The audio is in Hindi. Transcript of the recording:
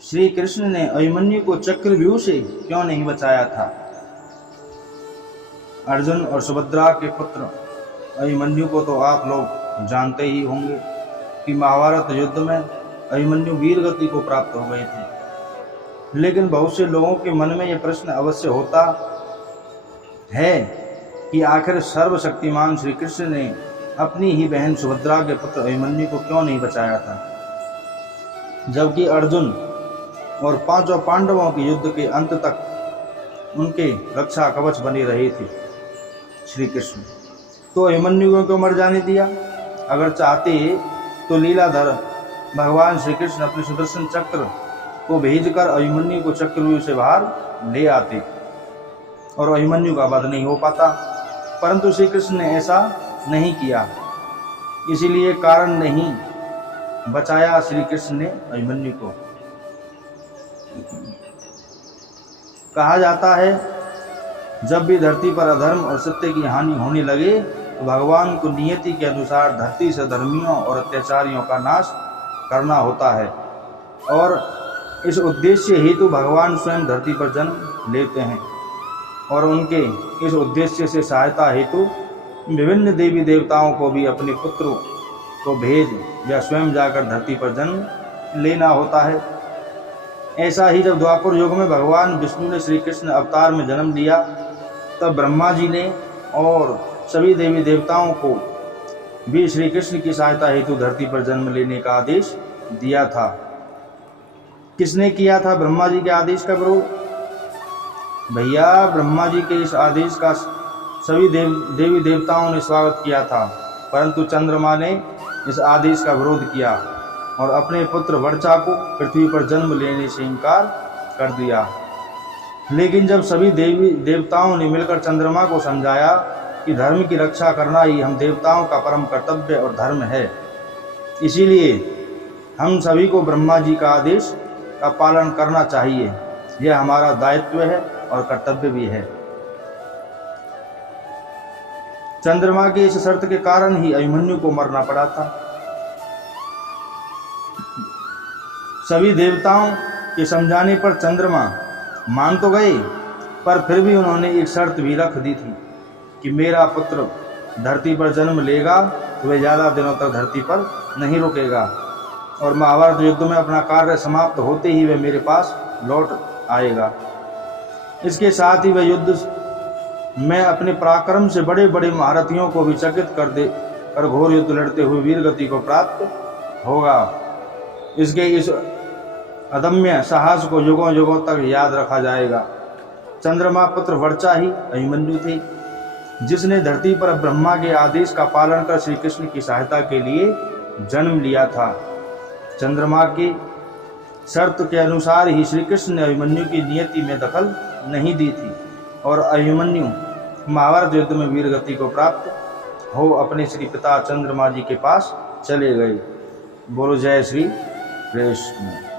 श्री कृष्ण ने अभिमन्यु को चक्रव्यूह से क्यों नहीं बचाया था? अर्जुन और सुभद्रा के पुत्र अभिमन्यु को तो आप लोग जानते ही होंगे कि महाभारत युद्ध में अभिमन्यु वीर गति को प्राप्त हो गए थे। लेकिन बहुत से लोगों के मन में यह प्रश्न अवश्य होता है कि आखिर सर्वशक्तिमान श्री कृष्ण ने अपनी ही बहन सुभद्रा के पुत्र अभिमन्यु को क्यों नहीं बचाया था, जबकि अर्जुन और पांचों पांडवों के युद्ध के अंत तक उनके रक्षा कवच बने रहे थे श्री कृष्ण। तो अभिमन्यु को क्यों मर जाने दिया? अगर चाहते तो लीलाधर भगवान श्री कृष्ण अपने सुदर्शन चक्र को भेजकर अभिमन्यु को चक्रव्यूह से बाहर ले आते और अभिमन्यु का वध नहीं हो पाता, परंतु श्री कृष्ण ने ऐसा नहीं किया, इसीलिए कारण नहीं बचाया श्री कृष्ण ने अभिमन्यु को। कहा जाता है जब भी धरती पर अधर्म और सत्य की हानि होने लगे तो भगवान को नियति के अनुसार धरती से धर्मियों और अत्याचारियों का नाश करना होता है, और इस उद्देश्य हेतु भगवान स्वयं धरती पर जन्म लेते हैं और उनके इस उद्देश्य से सहायता हेतु विभिन्न देवी देवताओं को भी अपने पुत्रों को भेज या स्वयं जाकर धरती पर जन्म लेना होता है। ऐसा ही जब द्वापर युग में भगवान विष्णु ने श्री कृष्ण अवतार में जन्म लिया तब ब्रह्मा जी ने और सभी देवी देवताओं को भी श्री कृष्ण की सहायता हेतु धरती पर जन्म लेने का आदेश दिया था। किसने किया था ब्रह्मा जी के आदेश का विरोध? भैया, ब्रह्मा जी के इस आदेश का सभी देवी देवताओं ने स्वागत किया था, परंतु चंद्रमा ने इस आदेश का विरोध किया और अपने पुत्र वर्चा को पृथ्वी पर जन्म लेने से इनकार कर दिया। लेकिन जब सभी देवी देवताओं ने मिलकर चंद्रमा को समझाया कि धर्म की रक्षा करना ही हम देवताओं का परम कर्तव्य और धर्म है, इसीलिए हम सभी को ब्रह्मा जी का आदेश का पालन करना चाहिए, यह हमारा दायित्व है और कर्तव्य भी है। चंद्रमा के इस शर्त के कारण ही अभिमन्यु को मरना पड़ा था। सभी देवताओं के समझाने पर चंद्रमा मान तो गए, पर फिर भी उन्होंने एक शर्त भी रख दी थी कि मेरा पुत्र धरती पर जन्म लेगा तो वह ज़्यादा दिनों तक धरती पर नहीं रुकेगा और महाभारत युद्ध में अपना कार्य समाप्त होते ही वह मेरे पास लौट आएगा। इसके साथ ही वह युद्ध में अपने पराक्रम से बड़े बड़े महारथियों को भी चकित कर घोर युद्ध लड़ते हुए वीर गति को प्राप्त होगा। इसके इस अदम्य साहस को युगों युगों तक याद रखा जाएगा। चंद्रमा पुत्र वर्चा ही अभिमन्यु थे, जिसने धरती पर ब्रह्मा के आदेश का पालन कर श्री कृष्ण की सहायता के लिए जन्म लिया था। चंद्रमा के शर्त के अनुसार ही श्री कृष्ण ने अभिमन्यु की नियति में दखल नहीं दी थी और अभिमन्यु महाभारत युद्ध में वीर गति को प्राप्त हो अपने श्री पिता चंद्रमा जी के पास चले गए। बोलो जय श्री कृष्ण।